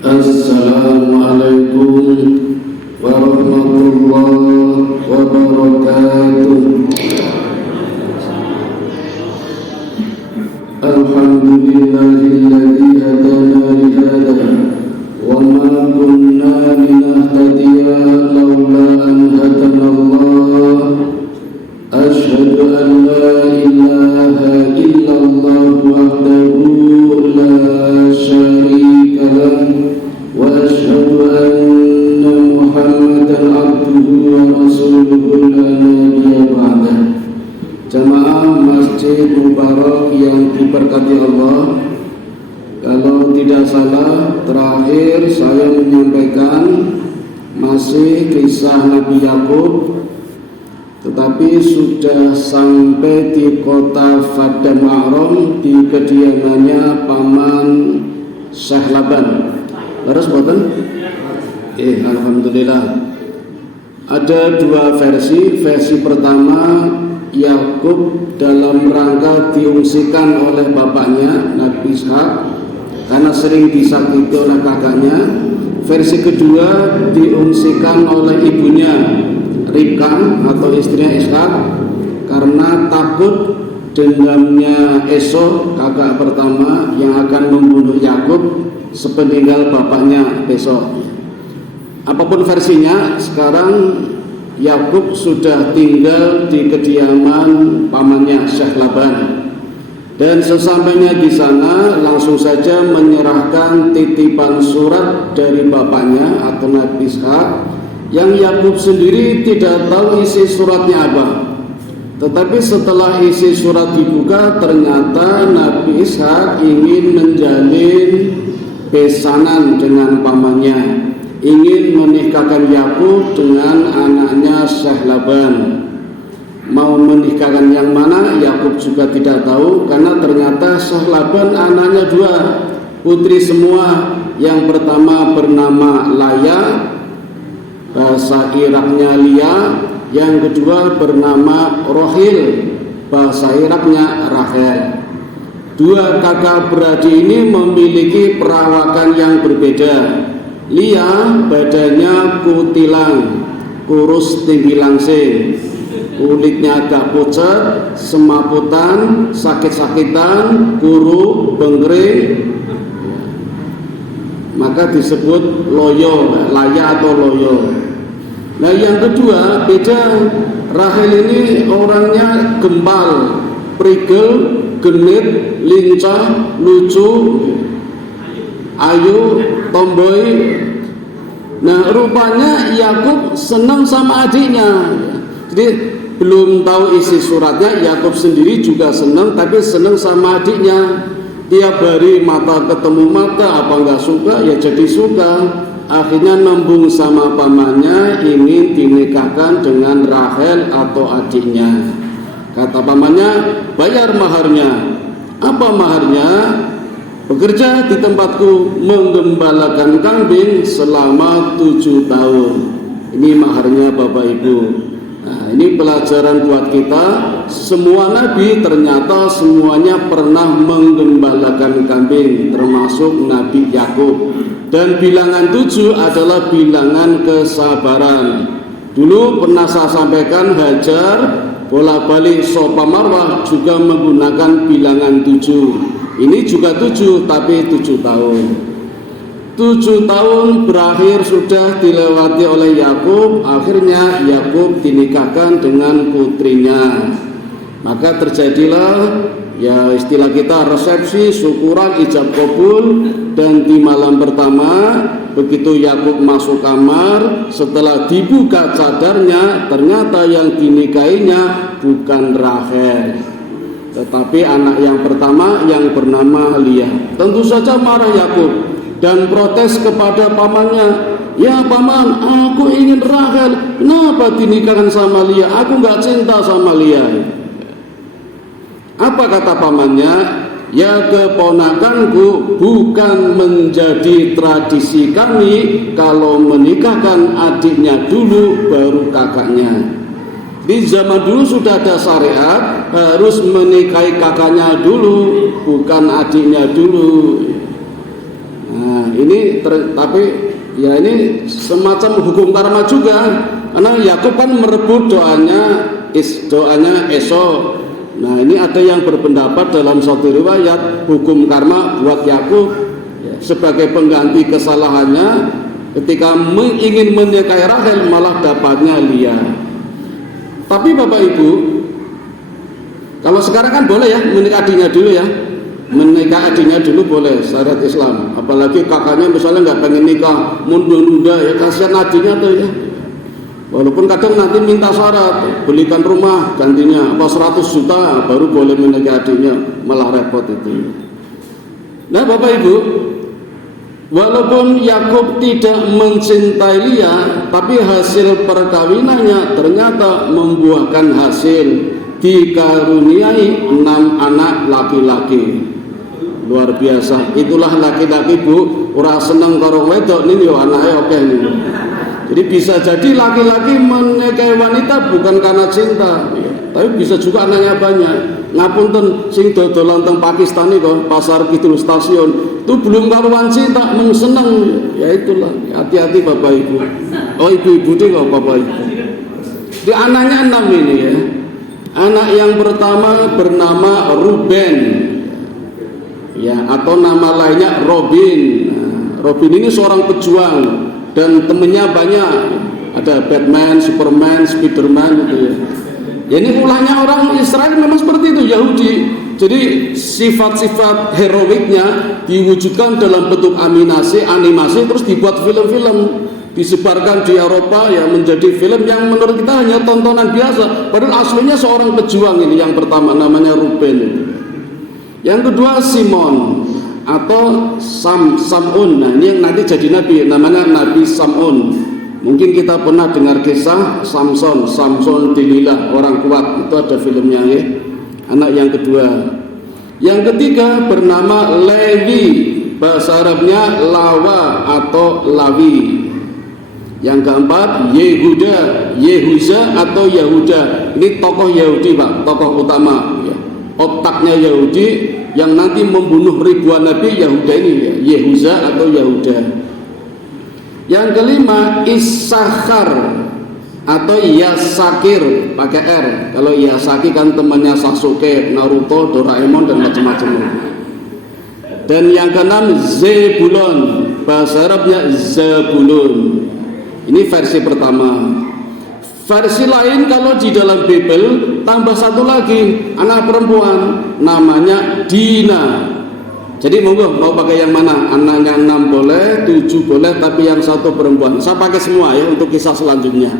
Assalamualaikum warahmatullahi wabarakatuh. Alhamdulillahilladzi hadana li hadza wa ma kunna linahtadiya laula an hadanallah. Asyhadu an la ilaha illallah wahdahu la syarika lahu wa asyhadu anna Muhammadan abduhu wa rasuluhu la nabiyya ba'dah. Jamaah Masjid Mubarak yang diberkati Allah, kalau tidak salah terakhir saya menyampaikan masih kisah Nabi Yakub, tetapi sudah sampai di kota Padang Ma'rom, di kediamannya paman Syekh Laban. Terus boten? Alhamdulillah. Ada dua versi. Versi pertama, Yakub dalam rangka diungsikan oleh bapaknya Nabi Ishak karena sering disakiti oleh kakaknya. Versi kedua, diungsikan oleh ibunya Ribkah atau istrinya Ishak karena takut dendamnya Esau, kakak pertama, yang akan membunuh Yakub sepeninggal bapaknya besok. Apapun versinya, sekarang Yakub sudah tinggal di kediaman pamannya Syekh Laban, dan sesampainya di sana langsung saja menyerahkan titipan surat dari bapaknya atau Nabi Ishak, yang Yakub sendiri tidak tahu isi suratnya apa. Tetapi setelah isi surat dibuka, ternyata Nabi Ishak ingin menjalin besanan dengan pamannya, ingin menikahkan Yakub dengan anaknya Syekh Laban. Mau menikahkan yang mana Yakub juga tidak tahu, karena ternyata Syekh Laban anaknya dua, putri semua. Yang pertama bernama Laya, bahasa Iraknya Lia. Yang kedua bernama Rohil, bahasa Iraknya Rahel. Dua kakak beradik ini memiliki perawakan yang berbeda. Lia badannya kutilang, kurus tinggi langsing, kulitnya agak pucat, semaputan, sakit-sakitan, kuru, bengkring, maka disebut loyo, Laya atau loyo. Nah yang kedua beda, Rahel ini orangnya gembal, prigel, genit, lincah, lucu, ayu, tomboy. Nah rupanya Yakub senang sama adiknya. Jadi belum tahu isi suratnya, Yakub sendiri juga senang, tapi senang sama adiknya. Tiap hari mata ketemu mata, apa nggak suka ya jadi suka. Akhirnya nembung sama pamannya, ingin dinikahkan dengan Rahel atau adiknya. Kata pamannya, bayar maharnya. Apa maharnya? Bekerja di tempatku menggembalakan kambing selama 7 tahun. Ini maharnya Bapak Ibu. Nah, ini pelajaran buat kita. Semua nabi ternyata semuanya pernah menggembalakan kambing, termasuk Nabi Yakub. Dan bilangan 7 adalah bilangan kesabaran. Dulu pernah saya sampaikan, Hajar bolak-balik Safa Marwah juga menggunakan bilangan 7. Ini juga 7, tapi 7 tahun. 7 tahun berakhir sudah dilewati oleh Yakub. Akhirnya Yakub dinikahkan dengan putrinya. Maka terjadilah ya istilah kita resepsi, syukuran, ijab kabul. Dan di malam pertama begitu Yakub masuk kamar, setelah dibuka cadarnya, ternyata yang dinikahinya bukan Rahel, tetapi anak yang pertama yang bernama Lia. Tentu saja marah Yakub dan protes kepada pamannya. Ya paman, aku ingin Rahel, kenapa dinikahkan sama Lia? Aku nggak cinta sama Lia. Apa kata pamannya? Ya keponakanku, bukan menjadi tradisi kami kalau menikahkan adiknya dulu baru kakaknya. Di zaman dulu sudah ada syariat harus menikahi kakaknya dulu, bukan adiknya dulu. Nah, Tapi ya ini semacam hukum karma juga, karena Yakub kan merebut doanya Esau. Nah ini ada yang berpendapat dalam suatu riwayat hukum karma buat Yakub ya, sebagai pengganti kesalahannya ketika ingin menikahi Rahel malah dapatnya Lia. Tapi Bapak Ibu, kalau sekarang kan boleh ya menikah adiknya dulu ya, menikah adiknya dulu boleh syariat Islam. Apalagi kakaknya misalnya nggak pengen nikah, mundur-nunda ya, kasihan adiknya tuh ya. Walaupun kadang nanti minta syarat, belikan rumah gantinya apa 100 juta baru boleh menikah adiknya, malah repot itu. Nah Bapak Ibu, walaupun Yakub tidak mencintai Lia, tapi hasil perkawinannya ternyata membuahkan hasil, dikaruniai 6 anak laki-laki. Luar biasa. Itulah laki-laki Bu, ora seneng karo wedok nih yo anake oke nih. Jadi bisa jadi laki-laki menikahi wanita bukan karena cinta, tapi bisa juga anaknya banyak. Ngapunten sing dodolan teng Pakistan kok pasar Kidul stasiun itu belum karuan cinta, mung seneng. Ya itulah, hati-hati Bapak Ibu. Oh ibu-ibu deh kok Bapak Ibu. Di anaknya 6 ini ya. Anak yang pertama bernama Ruben, ya atau nama lainnya Robin. Nah, Robin ini seorang pejuang dan temennya banyak, ada Batman, Superman, Spiderman gitu ya. Ya ini ulahnya orang Israel memang seperti itu, Yahudi. Jadi sifat-sifat heroiknya diwujudkan dalam bentuk animasi terus dibuat film-film, disebarkan di Eropa ya menjadi film yang menurut kita hanya tontonan biasa. Padahal aslinya seorang pejuang ini yang pertama namanya Ruben. Yang kedua Simon atau Sam'un. Nah ini yang nanti jadi nabi, namanya Nabi Sam'un. Mungkin kita pernah dengar kisah Samson Delilah, orang kuat, itu ada filmnya ya. Anak yang kedua. Yang ketiga bernama Lewi, bahasa Arabnya Lawa atau Lawi. Yang keempat Yehuza atau Yahuda. Ini tokoh Yahudi Pak, tokoh utama ya. Otaknya Yahudi yang nanti membunuh ribuan nabi, Yahuda ini ya, Yehuza atau Yahuda. Yang kelima Isakhar atau Yasakir pakai R. Kalau Yasaki kan temannya Sasuke, Naruto, Doraemon dan macam-macam. Dan yang keenam Zebulon, bahasa Arabnya Zabulun. Ini versi pertama. Versi lain kalau di dalam Bible tambah satu lagi anak perempuan namanya Dina. Jadi monggo mau pakai yang mana? Anaknya 6 boleh, 7 boleh, tapi yang satu perempuan. Saya pakai semua ya untuk kisah selanjutnya.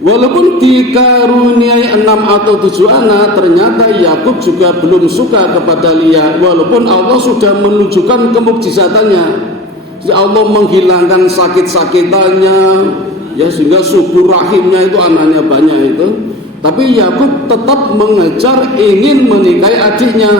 Walaupun dikaruniai 6 atau 7 anak, ternyata Yakub juga belum suka kepada Lia. Walaupun Allah sudah menunjukkan kemukjizatannya. Jadi Allah menghilangkan sakit-sakitannya, ya sehingga subur rahimnya itu anaknya banyak itu. Tapi Yakub tetap mengejar ingin menikahi adiknya.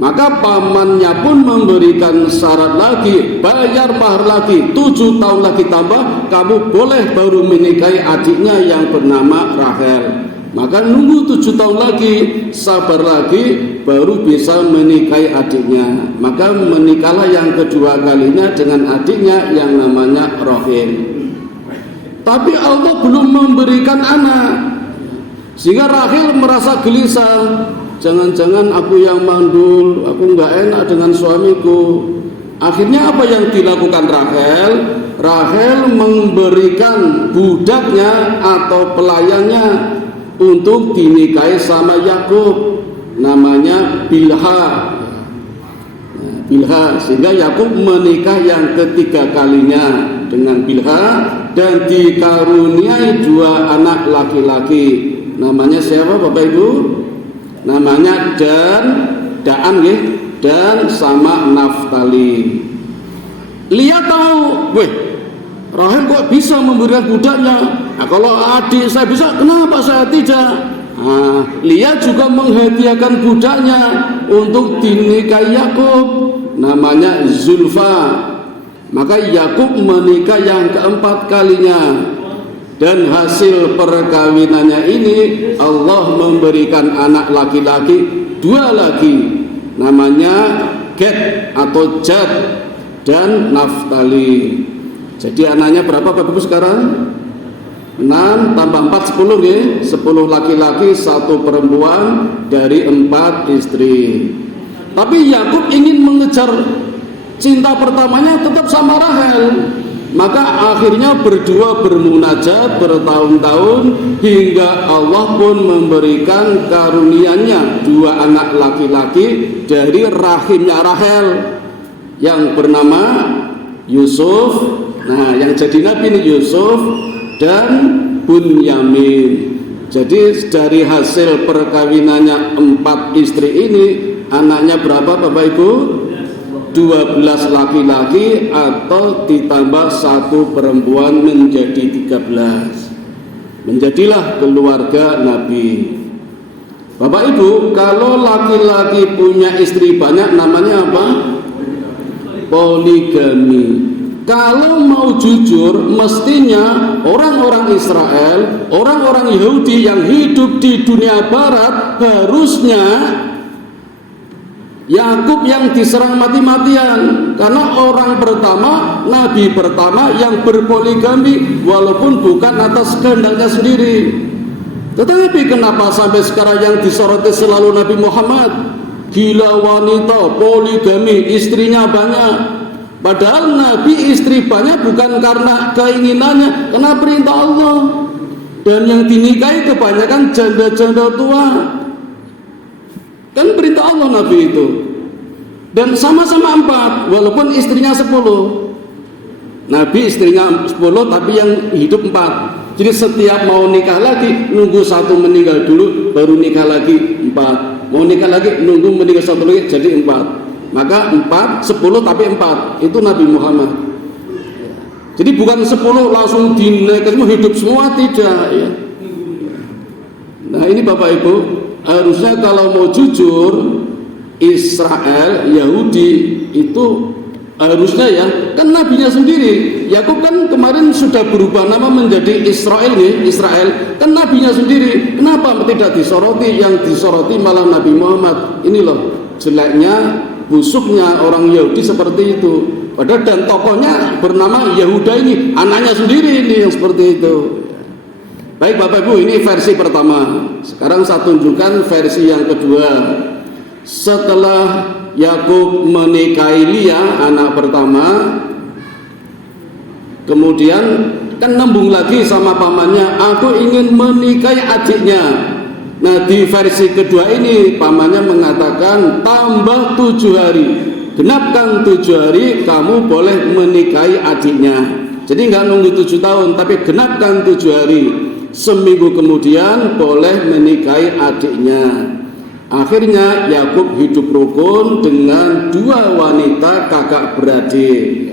Maka pamannya pun memberikan syarat lagi, bayar mahar lagi, 7 tahun lagi tambah, kamu boleh baru menikahi adiknya yang bernama Rahel. Maka nunggu 7 tahun lagi, sabar lagi, baru bisa menikahi adiknya. Maka menikahlah yang kedua kalinya dengan adiknya yang namanya Rahel. Tapi Allah belum memberikan anak, sehingga Rahel merasa gelisah. Jangan-jangan aku yang mandul, aku nggak enak dengan suamiku. Akhirnya apa yang dilakukan Rahel? Rahel memberikan budaknya atau pelayannya untuk dinikahi sama Yakub, namanya Bilha. Bilha, sehingga Yakub menikah yang ketiga kalinya dengan Bilha dan dikaruniai 2 anak laki-laki. Namanya siapa Bapak Ibu? Namanya Daan ya, Dan sama Naftali. Lia tahu, Rahel kok bisa memberikan budaknya. Nah, kalau adik saya bisa, kenapa saya tidak? Nah, Lia juga menghadiahkan budaknya untuk dinikahi Yakub, namanya Zulfa. Maka Yakub menikah yang keempat kalinya. Dan hasil perkawinannya ini Allah memberikan anak laki-laki 2 lagi, namanya Gad atau Jad dan Naftali. Jadi anaknya berapa Bapak Ibu sekarang? 6 tambah 4 10 ya. 10 laki-laki 1 perempuan dari 4 istri. Tapi Yakub ingin mengejar cinta pertamanya tetap sama Rahel. Maka akhirnya berdua bermunajat bertahun-tahun hingga Allah pun memberikan karunia-Nya 2 anak laki-laki dari rahimnya Rahel yang bernama Yusuf. Nah, yang jadi nabi ini Yusuf dan Bunyamin. Jadi dari hasil perkawinannya 4 istri ini, anaknya berapa Bapak Ibu? 12 laki-laki atau ditambah 1 perempuan menjadi 13. Menjadilah keluarga Nabi. Bapak Ibu, kalau laki-laki punya istri banyak namanya apa? Poligami. Kalau mau jujur, mestinya orang-orang Israel, orang-orang Yahudi yang hidup di dunia barat, harusnya Yakub yang diserang mati-matian, karena orang pertama, nabi pertama yang berpoligami, walaupun bukan atas kehendaknya sendiri. Tetapi kenapa sampai sekarang yang disoroti selalu Nabi Muhammad? Gila wanita, poligami, istrinya banyak. Padahal Nabi istri banyak bukan karena keinginannya, karena perintah Allah. Dan yang dinikahi kebanyakan janda-janda tua. Kan perintah Allah Nabi itu. Dan sama-sama 4, walaupun istrinya 10. Nabi istrinya 10 tapi yang hidup 4. Jadi setiap mau nikah lagi nunggu 1 meninggal dulu baru nikah lagi 4. Mau nikah lagi nunggu meninggal 1 lagi jadi 4. Maka 4, 10 tapi 4. Itu Nabi Muhammad. Jadi bukan 10 langsung dinikahi semua hidup semua, tidak ya. Nah ini Bapak Ibu, harusnya kalau mau jujur, Israel, Yahudi itu harusnya ya, kan nabinya sendiri. Yakub kan kemarin sudah berubah nama menjadi Israel nih, Israel. Kan nabinya sendiri. Kenapa tidak disoroti? Yang disoroti malah Nabi Muhammad. Ini loh jeleknya, busuknya orang Yahudi seperti itu. Padahal dan tokohnya bernama Yahuda ini, anaknya sendiri ini yang seperti itu. Baik Bapak Ibu, ini versi pertama. Sekarang saya tunjukkan versi yang kedua. Setelah Yakub menikahi Lia, anak pertama, kemudian kan nembung lagi sama pamannya, aku ingin menikahi adiknya. Nah di versi kedua ini pamannya mengatakan tambah 7 hari, genapkan 7 hari kamu boleh menikahi adiknya. Jadi nggak nunggu 7 tahun tapi genapkan 7 hari, seminggu kemudian boleh menikahi adiknya. Akhirnya Yakub hidup rukun dengan 2 wanita kakak beradik.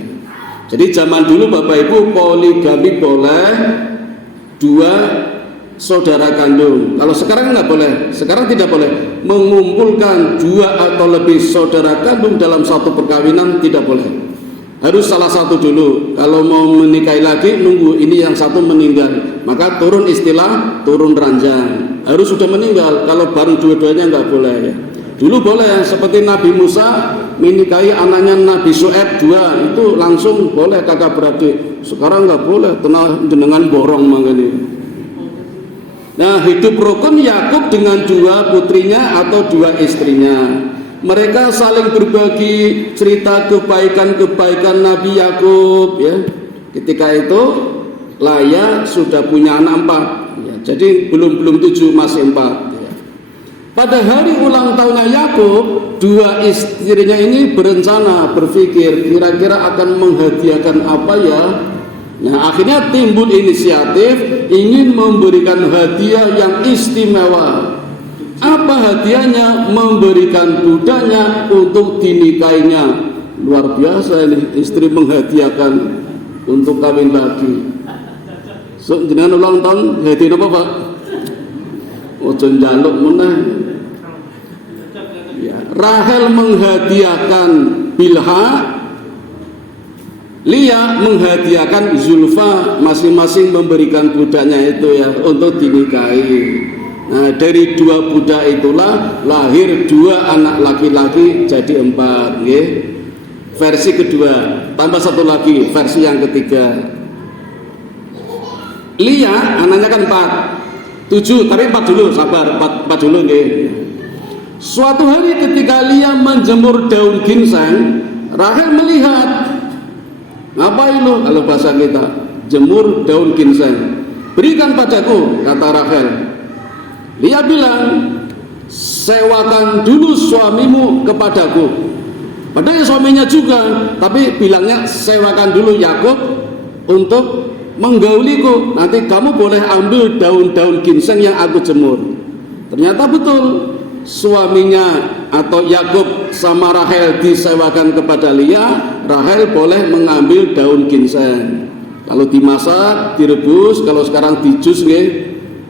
Jadi zaman dulu Bapak Ibu poligami boleh, 2 saudara kandung. Kalau sekarang nggak boleh, sekarang tidak boleh. Mengumpulkan 2 atau lebih saudara kandung dalam satu perkawinan tidak boleh. Harus salah satu dulu. Kalau mau menikahi lagi nunggu ini yang satu meninggal, maka turun istilah turun ranjang. Harus sudah meninggal. Kalau baru dua-duanya nggak boleh ya. Dulu boleh, seperti Nabi Musa menikahi anaknya Nabi Syuaib 2, itu langsung boleh kakak beradik. Sekarang nggak boleh, tenang dengan borong makanya. Nah hidup rukun Yakub dengan 2 putrinya atau 2 istrinya. Mereka saling berbagi cerita kebaikan-kebaikan Nabi Yakub ya. Ketika itu Laya sudah punya anak 4 ya, jadi belum 7, masih 4 ya. Pada hari ulang tahunnya Yakub, 2 istrinya ini berencana, berpikir kira-kira akan menghadiahkan apa ya. Nah akhirnya timbul inisiatif ingin memberikan hadiah yang istimewa. Apa hadiahnya? Memberikan budaknya untuk dinikahinya. Luar biasa ini, istri menghadiahkan untuk kawin lagi. So, jenengan ulang tahun hadiah apa Pak? Ojo njaluk meneh. Ya, Rahel menghadiahkan Bilha, Lia menghadiahkan Zulfa, masing-masing memberikan budaknya itu ya untuk dinikahi. Nah, dari 2 budak itulah lahir 2 anak laki-laki jadi 4, nggih. Versi kedua, tambah 1 lagi, versi yang ketiga. Lia anaknya kan 4, 7, tapi 4 dulu, sabar, 4 dulu nggih. Suatu hari ketika Lia menjemur daun ginseng, Rahel melihat, ngapain lo kalau bahasa kita, jemur daun ginseng, berikan padaku, kata Rahel. Lia bilang, sewakan dulu suamimu kepadaku. Padahal suaminya juga, tapi bilangnya sewakan dulu Yakub untuk menggauliku. Nanti kamu boleh ambil daun-daun ginseng yang aku jemur. Ternyata betul, suaminya atau Yakub sama Rahel disewakan kepada Lia. Rahel boleh mengambil daun ginseng. Kalau dimasak, direbus, kalau sekarang dijus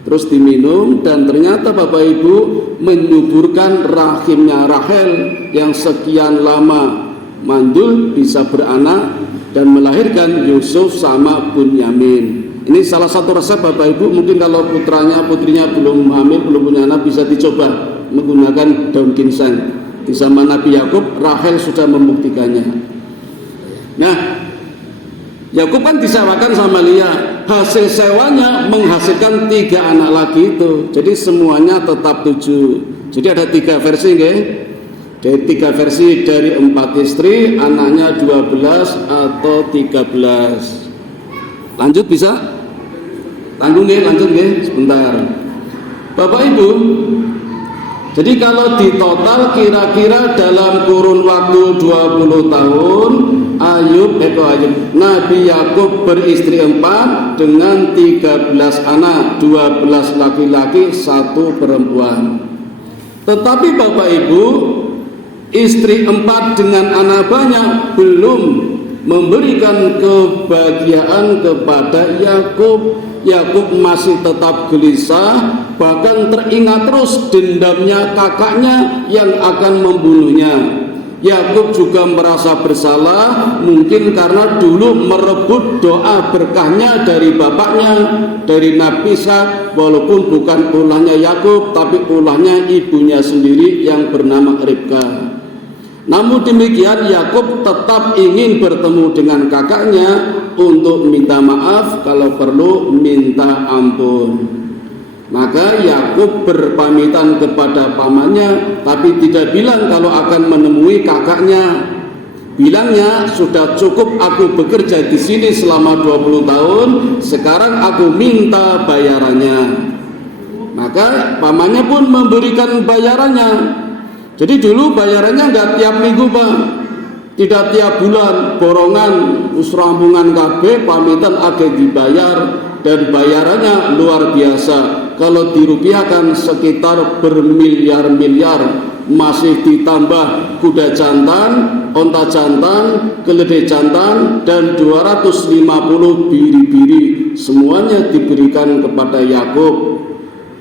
terus diminum, dan ternyata Bapak Ibu menyuburkan rahimnya Rahel yang sekian lama mandul bisa beranak dan melahirkan Yusuf sama Bunyamin. Ini salah satu resep Bapak Ibu, mungkin kalau putrinya belum hamil, belum punya anak, bisa dicoba menggunakan daun ginseng. Di zaman Nabi Yakub, Rahel sudah membuktikannya. Nah, Yakub kan disewakan sama Lia. Hasil sewanya menghasilkan 3 anak lagi itu. Jadi semuanya tetap 7. Jadi ada 3 versi, nggih. Dari 3 versi, dari 4 istri, anaknya 12 atau 13. Lanjut bisa? Tanggung nggih, lanjut nggih, sebentar. Bapak Ibu, jadi kalau di total kira-kira dalam kurun waktu 20 tahun Nabi Yakub beristri 4 dengan 13 anak, 12 laki-laki, 1 perempuan. Tetapi Bapak Ibu, istri 4 dengan anak banyak belum memberikan kebahagiaan kepada Yakub. Yakub masih tetap gelisah, bahkan teringat terus dendamnya kakaknya yang akan membunuhnya. Yakub juga merasa bersalah, mungkin karena dulu merebut doa berkahnya dari bapaknya, dari Nabi Ishak, walaupun bukan ulahnya Yakub, tapi ulahnya ibunya sendiri yang bernama Ribka. Namun demikian, Yakub tetap ingin bertemu dengan kakaknya untuk minta maaf, kalau perlu minta ampun. Maka Yakub berpamitan kepada pamannya, tapi tidak bilang kalau akan menemui kakaknya. Bilangnya, sudah cukup aku bekerja di sini selama 20 tahun, sekarang aku minta bayarannya. Maka pamannya pun memberikan bayarannya. Jadi dulu bayarannya nggak tiap minggu, Pak, tidak tiap bulan, borongan usrambungan KB, pamitan agak dibayar, dan bayarannya luar biasa. Kalau dirupiahkan sekitar bermiliar-miliar, masih ditambah kuda jantan, onta jantan, keledai jantan, dan 250 biri-biri, semuanya diberikan kepada Yakub.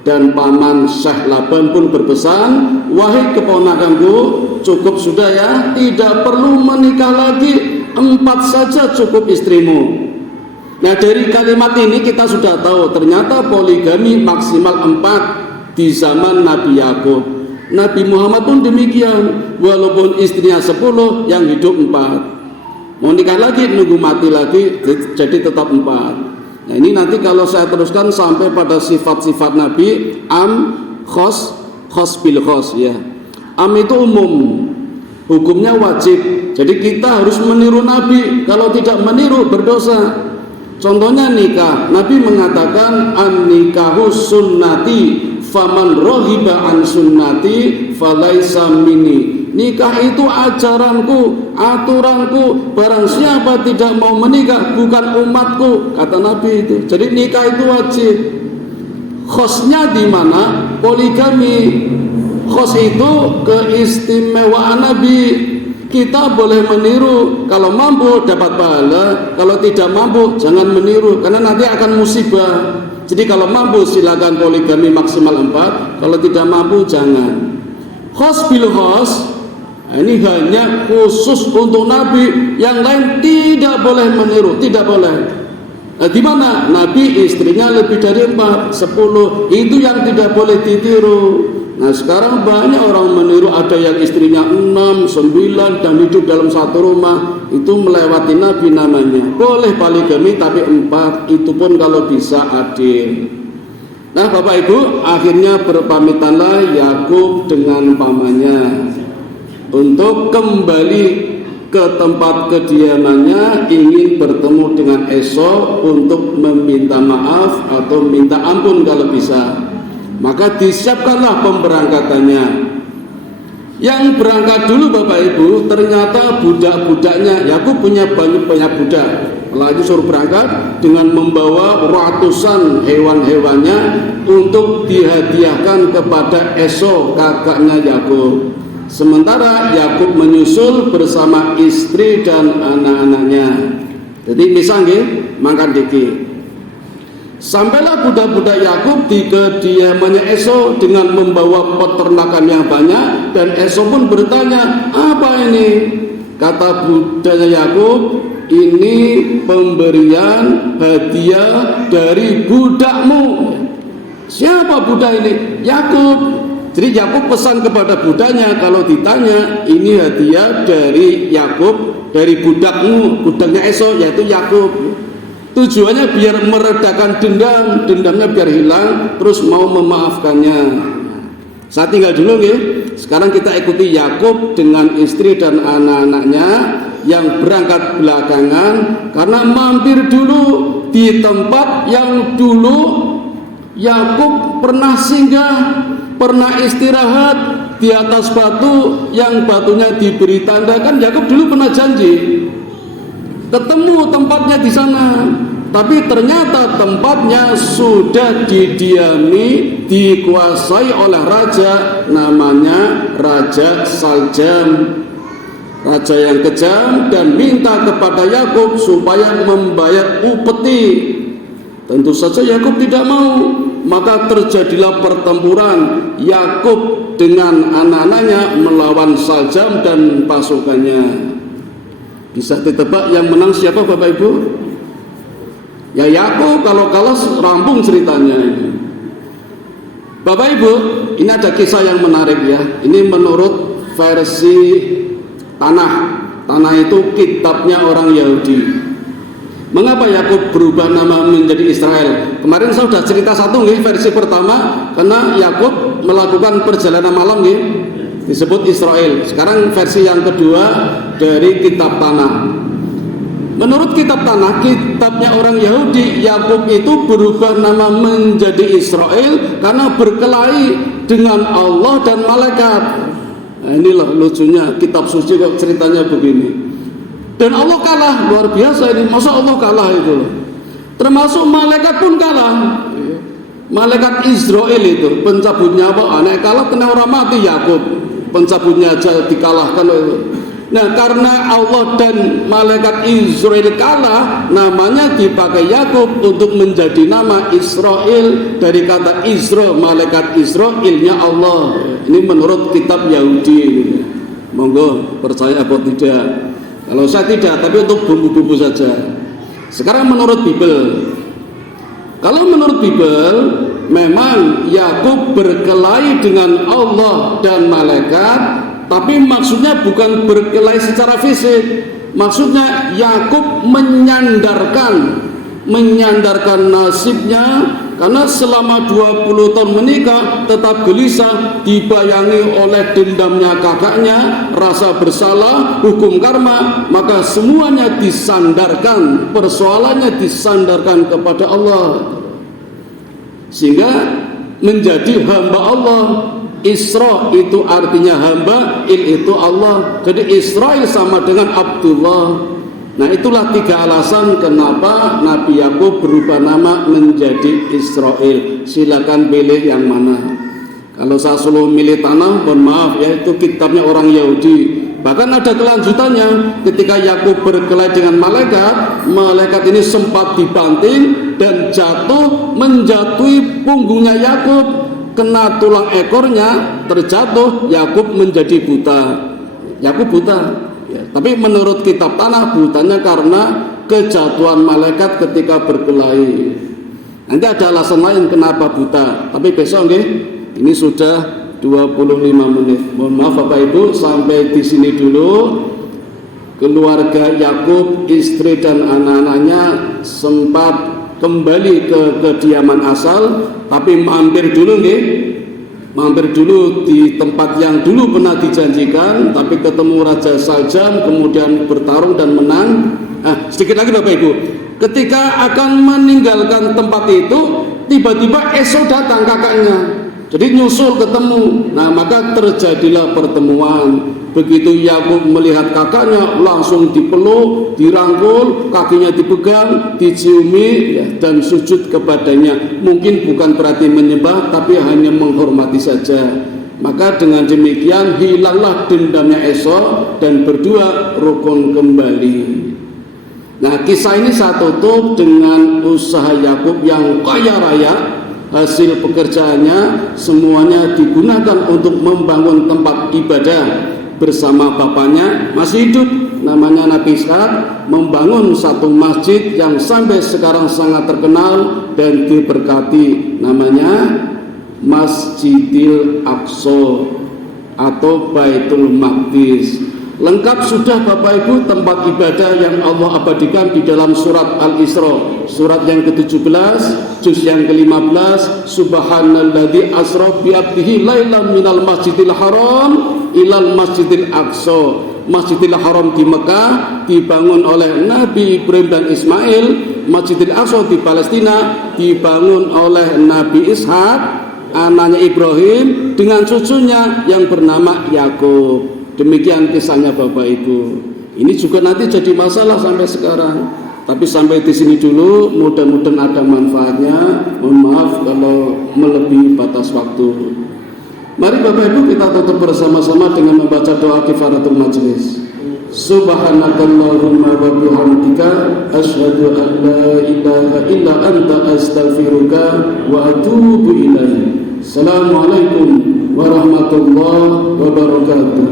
Dan paman Syekh Laban pun berpesan, wahai keponakanku, cukup sudah ya, tidak perlu menikah lagi, 4 saja cukup istrimu. Nah, dari kalimat ini kita sudah tahu ternyata poligami maksimal 4 di zaman Nabi Yakub. Nabi Muhammad pun demikian, walaupun istrinya 10, yang hidup 4. Mau nikah lagi, nunggu mati lagi, jadi tetap 4. Nah, ini nanti kalau saya teruskan sampai pada sifat-sifat Nabi, khos bil khos ya. Itu umum, hukumnya wajib. Jadi kita harus meniru Nabi, kalau tidak meniru berdosa. Contohnya nikah, Nabi mengatakan an-nikahu sunnati, faman rohiba an sunnati falaisa minni. Nikah itu ajaranku, aturanku, barang siapa tidak mau menikah bukan umatku, kata Nabi itu. Jadi nikah itu wajib. Khosnya di mana? Poligami. Khos itu keistimewaan Nabi. Kita boleh meniru, kalau mampu dapat pahala, kalau tidak mampu jangan meniru, karena nanti akan musibah. Jadi kalau mampu silakan poligami maksimal 4, kalau tidak mampu jangan. Khos bil khos, ini hanya khusus untuk Nabi, yang lain tidak boleh meniru, tidak boleh. Di mana Nabi istrinya lebih dari 4, 10, itu yang tidak boleh ditiru. Nah sekarang banyak orang meniru, ada yang istrinya 6, 9 dan hidup dalam satu rumah, itu melewati Nabi namanya. Boleh poligami tapi 4, itu pun kalau bisa adil. Nah Bapak Ibu, akhirnya berpamitanlah Yakub dengan pamannya untuk kembali ke tempat kediamannya, ingin bertemu dengan Esau untuk meminta maaf atau minta ampun kalau bisa. Maka disiapkanlah pemberangkatannya. Yang berangkat dulu Bapak Ibu, ternyata budak-budaknya. Yakub punya banyak budak, lalu suruh berangkat dengan membawa ratusan hewan-hewannya untuk dihadiahkan kepada Esau, kakaknya Yakub. Sementara Yakub menyusul bersama istri dan anak-anaknya. Jadi misalnya makan diki. Sampailah budak-budak Yakub di kediamannya Esau dengan membawa peternakan yang banyak, dan Esau pun bertanya, apa ini? Kata budaknya Yakub, ini pemberian hadiah dari budakmu. Siapa budak ini? Yakub. Jadi Yakub pesan kepada budaknya, kalau ditanya, ini hadiah dari Yakub, dari budakmu, budaknya Esau, yaitu Yakub. Tujuannya biar meredakan dendamnya biar hilang, terus mau memaafkannya. Saya tinggal dulu ya. Sekarang kita ikuti Yakub dengan istri dan anak-anaknya yang berangkat belakangan, karena mampir dulu di tempat yang dulu Yakub pernah singgah, pernah istirahat di atas batu yang batunya diberi tanda. Kan Yakub dulu pernah janji ketemu tempatnya di sana, tapi ternyata tempatnya sudah didiami, dikuasai oleh raja, namanya Raja Saljam, raja yang kejam, dan minta kepada Yakub supaya membayar upeti. Tentu saja Yakub tidak mau, maka terjadilah pertempuran Yakub dengan anak-anaknya melawan Saljam dan pasukannya. Bisa ditebak yang menang siapa Bapak Ibu? Ya Yakub. Kalau kalah rampung ceritanya ini. Bapak Ibu, ini ada kisah yang menarik ya. Ini menurut versi Tanah. Tanah itu kitabnya orang Yahudi. Mengapa Yakub berubah nama menjadi Israel? Kemarin saya sudah cerita satu nih, versi pertama, karena Yakub melakukan perjalanan malam nih, disebut Israel. Sekarang versi yang kedua dari kitab Tanah. Menurut kitab Tanah, kitabnya orang Yahudi, Yakub itu berubah nama menjadi Israel karena berkelahi dengan Allah dan malaikat. Nah, inilah lucunya kitab suci kok ceritanya begini. Dan Allah kalah, luar biasa ini. Masa Allah kalah itu? Termasuk malaikat pun kalah. Malaikat Israel itu pencabut nyawa, anak kalah kena orang mati Yakub. Pencabutnya aja dikalahkan. Nah, karena Allah dan malaikat Israel kalah, namanya dipakai Yakub untuk menjadi nama Israel, dari kata Isra, malaikat Israelnya Allah. Ini menurut kitab Yahudi. Monggo percaya atau tidak. Kalau saya tidak, tapi untuk bumbu-bumbu saja. Sekarang menurut Bible. Kalau menurut Bible, memang Yakub berkelahi dengan Allah dan malaikat, tapi maksudnya bukan berkelahi secara fisik. Maksudnya Yakub menyandarkan nasibnya, karena selama 20 tahun menikah tetap gelisah, dibayangi oleh dendamnya kakaknya, rasa bersalah, hukum karma, maka semuanya disandarkan, persoalannya disandarkan kepada Allah, sehingga menjadi hamba Allah. Isra itu artinya hamba, il itu Allah. Jadi Israel sama dengan Abdullah. Nah, itulah 3 alasan kenapa Nabi Yakub berubah nama menjadi Israel. Silakan pilih yang mana. Kalau saya selalu milih Tanah, mohon maaf ya, itu kitabnya orang Yahudi. Bahkan ada kelanjutannya, ketika Yakub berkelahi dengan malaikat, malaikat ini sempat dibanting dan jatuh, menjatuhi punggungnya Yakub, kena tulang ekornya, terjatuh, Yakub menjadi buta. Yakub buta. Ya, tapi menurut kitab Tanah, butanya karena kejatuhan malaikat ketika berkelahi. Nanti ada alasan lain kenapa buta, tapi besok nggih. Ini sudah 25 menit. Mohon maaf Bapak Ibu, sampai di sini dulu. Keluarga Yakub, istri dan anak-anaknya sempat kembali ke kediaman asal, tapi mampir dulu nggih. Mampir dulu di tempat yang dulu pernah dijanjikan, tapi ketemu Raja Saljam, kemudian bertarung dan menang. Sedikit lagi Bapak Ibu, ketika akan meninggalkan tempat itu, tiba-tiba Esau datang kakaknya, jadi nyusul ketemu. Nah maka terjadilah pertemuan. Begitu Yakub melihat kakaknya, langsung dipeluk, dirangkul, kakinya dipegang, diciumi, ya, dan sujud kepadanya. Mungkin bukan berarti menyembah, tapi hanya menghormati saja. Maka dengan demikian hilanglah dendamnya Esau dan berdua rukun kembali. Nah kisah ini saya tutup dengan usaha Yakub yang kaya raya. Hasil pekerjaannya semuanya digunakan untuk membangun tempat ibadah bersama bapaknya masih hidup, namanya Nabi Ishak, membangun satu masjid yang sampai sekarang sangat terkenal dan diberkati, namanya Masjidil Aqsa atau Baitul Maqdis. Lengkap sudah Bapak Ibu tempat ibadah yang Allah abadikan di dalam surat Al-Isra, surat yang ke-17, juz yang ke-15. Subhanalladzi asra bi 'abdihi lailan minal masjidil haram ilal masjidil aqsa. Masjidil Haram di Mekah dibangun oleh Nabi Ibrahim dan Ismail. Masjidil Aqsa di Palestina dibangun oleh Nabi Ishak, anaknya Ibrahim, dengan cucunya yang bernama Yakub. Demikian kisahnya Bapak Ibu. Ini juga nanti jadi masalah sampai sekarang. Tapi sampai di sini dulu, mudah-mudahan ada manfaatnya. Mohon maaf kalau melebihi batas waktu. Mari Bapak Ibu kita tutup bersama-sama dengan membaca doa kifaratul majlis. Subhanakallahumma wa bihamdika asyhadu an la ilaha illa anta astaghfiruka wa atubu ilaik. Assalamualaikum warahmatullahi wabarakatuh.